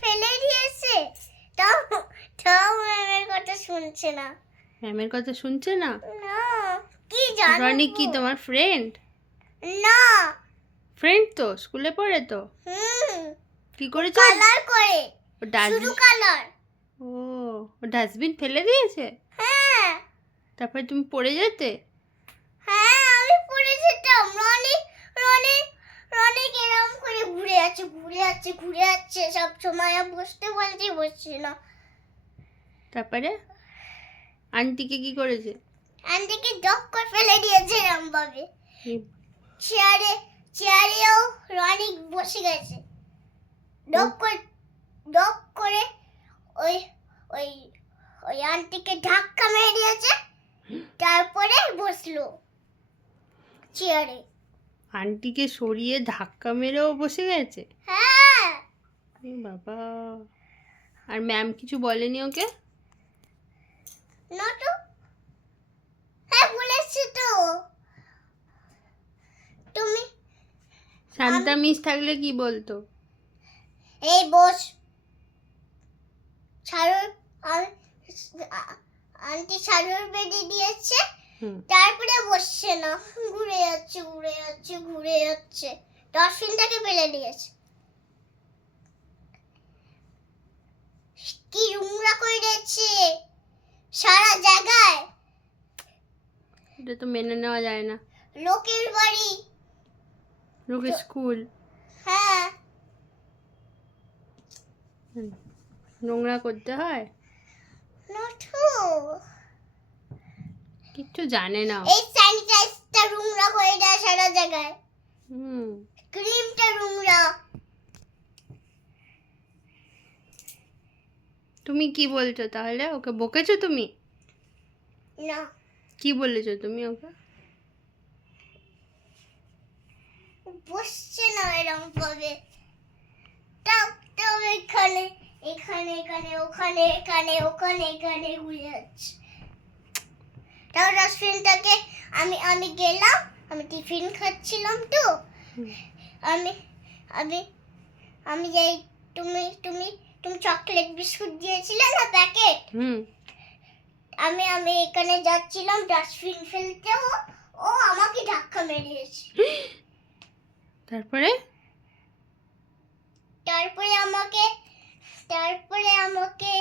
ফেলে দিয়েছে। তাও তাও ম্যামের কথা শুনছে না। ম্যামের কথা শুনছে না? না কি জানো রনি কি তোমার ফ্রেন্ড না। ফ্রেন্ড তো স্কুলে পড়ে তো? হুম। কি করেছে? কালার করে। শুধু কালার ও ও ডাস্টবিন ফেলে দিয়েছে? হ্যাঁ। তারপরে তুমি পড়ে যেতে হ্যাঁ আমি পড়ে যেতাম রনি রনি রনি এরম করে ঘুরে যাচ্ছে ঘুরে যাচ্ছে ঘুরে যাচ্ছে। সব সময় বসতে বলছি বসছে না। তারপরে? আন্টিকে কি করেছে? আন্টিকে ডক করে ফেলে দিয়েছে এরম ভাবে চেয়ারে চেয়ারেও রনি বসে গেছে। ডক করে ডক করে ওই ওই ওই আন্টিকে ধাক্কা মেরে দিয়েছে। তারপরে বসল। চেয়ারে। আন্টিকে সরিয়ে ধাক্কা মেরেও বসে গেছে? হ্যাঁ। বাবা। আর ম্যাম কিছু বলেনি ওকে? হ্যাঁ বলেছি তো। তুমি? শান্তা মিস থাকলে কি বলতো? এই বস। আ- আন্টি ছাড়ুর বেডে দিয়েছে। তারপরে বসছে না। ঘুরে যাচ্ছে ঘুরে যাচ্ছে ঘুরে যাচ্ছে। ডলফিনটাকে ফেলে দিয়েছে। কি রুমরা করে দিয়েছে সারা জায়গায়। এটা তো মেনে নেওয়া যায় না। লোকের বাড়ি। লোকে স্কুল। হ্যাঁ। নোংরা করতে হয়? নটু কিচ্ছু জানে না। এই স্যানিটাইজটা রুমরা হয়ে দেয় সারা জায়গায়। হুম। ক্রিমটা রুমরা তুমি কি বলছো তাহলে? ওকে বকেছো তুমি? না। কি বলেছ তুমি ওকে? বসছে না এরকম ভাবে। তাও তাও এখানে এখানে এখানে ওখানে এখানে ওখানে এখানে ঘুরে যাচ্ছে। তাও ডাস্টবিনটাকে আমি আমি গেলাম আমি টিফিন খাচ্ছিলাম তো। আমি আমি আমি যাই তুমি তুমি তুমি চকলেট বিস্কুট দিয়েছিলে না প্যাকেট? আমি আমি এখানে যাচ্ছিলাম ডাস্টবিন ফেলতে ও ও আমাকে ধাক্কা মেরেছে। তারপরে? তারপরে আমাকে তারপরে আমাকে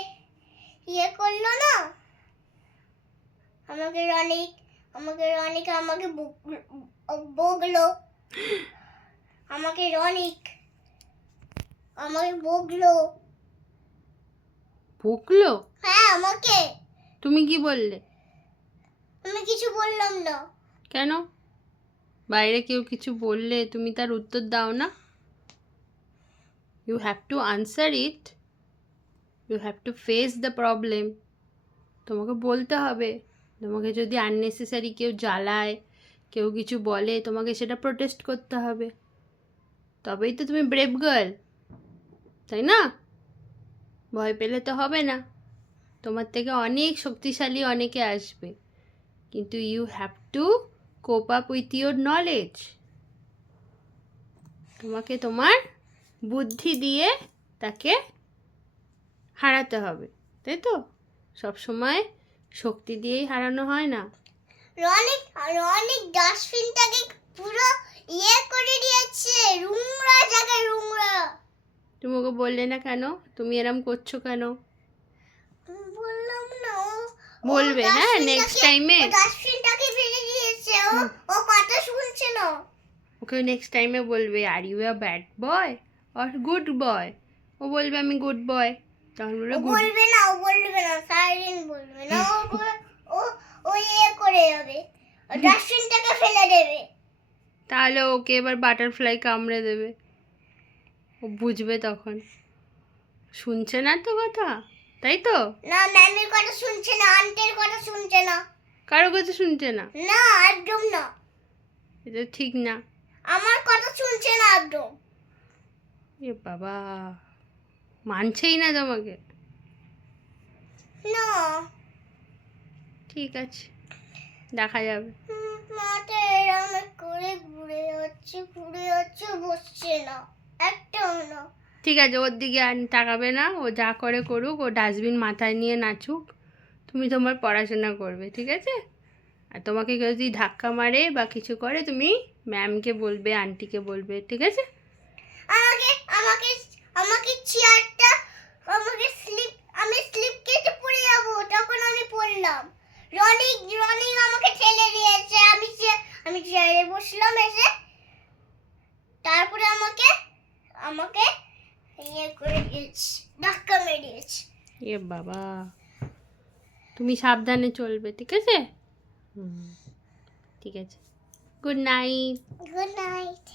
ইয়ে করল না? আমাকে রনিক আমাকে রনিক আমাকে বক- বকলো আমাকে রনিক আমাকে বকলো বকলো হ্যাঁ আমাকে। তুমি কি বললে? আমি কিছু বললাম না। কেন? বাইরে কেউ কিছু বললে তুমি তার উত্তর দাও না? You have to answer it you have to face the problem তোমাকে বলতে হবে। তোমাকে যদি আননেসেসারি কেউ জ্বালায়, কেউ কিছু বলে, তোমাকে সেটা প্রোটেস্ট করতে হবে। তবেই তো তুমি ব্রেভ গার্ল তাই না? ভয় পেলে তো হবে না। তোমার থেকে অনেক শক্তিশালী অনেকে আসবে। কিন্তু you have to cope up with your knowledge তোমাকে তোমার বুদ্ধি দিয়ে তাকে হারাতে হবে, তাই তো? সব সময় শক্তি দিয়েই হারানো হয় না। রনিক রনিক ডাস্টবিনটাকে পুরো ইয়ে করে দিয়েছে। রুমরা জায়গায় রুমরা। তুমি ওকে বললে না কেন? তুমি এরম করছ কেন? বললাম না বলবে হ্যাঁ নেক্সট টাইমে ডাস্টবিনটাকে ফেলে দিয়েছে ও ও কথা শুনছে না। ওকে নেক্সট টাইমে বলবে আর you a bad boy or good boy ও বলবে আমি গুড বয় তখন বলবে না ও বলবে না সারাদিন বলবে না ও ও ও ইয়ে করে যাবে ডাস্টবিনটাকে ফেলে দেবে। তাহলে ওকে এবার বাটারফ্লাই কামড়ে দেবে। ও বুঝবে তখন। শুনছে না তো কথা? তাই তো? না ম্যামের কথা শুনছে না আন্টির কথা শুনছে না। কারও কথা শুনছে না? না একদম না। এটা ঠিক না। আমার কথা শুনছে না একদম। এ বাবা। মানছেই না তোমাকে? না। ঠিক আছে দেখা যাবে। মাথা এরম করে ঘুরে যাচ্ছে ঘুরে যাচ্ছে বসছে না একটাও না। ঠিক আছে ওর দিকে আর তাকাবে না ও যা করে করুক ও ডাস্টবিন মাথায় নিয়ে নাচুক তুমি তোমার পড়াশোনা করবে ঠিক আছে? আর তোমাকে কেউ যদি ধাক্কা মারে বা কিছু করে তুমি ম্যামকে বলবে আন্টিকে বলবে ঠিক আছে? চেয়ারটা আমাকে স্লিপ আমি স্লিপ কেটে পড়ে যাব তখন আমি পড়লাম। রনি রনি আমাকে ঠেলে দিয়েছে আমি আমি চেয়ারে বসলাম এসে। তারপরে আমাকে আমাকে ইয়ে করে দিয়েছে ধাক্কা মেরে দিয়েছে এ বাবা তুমি সাবধানে চলবে ঠিক আছে? হুম ঠিক আছে। Good night good night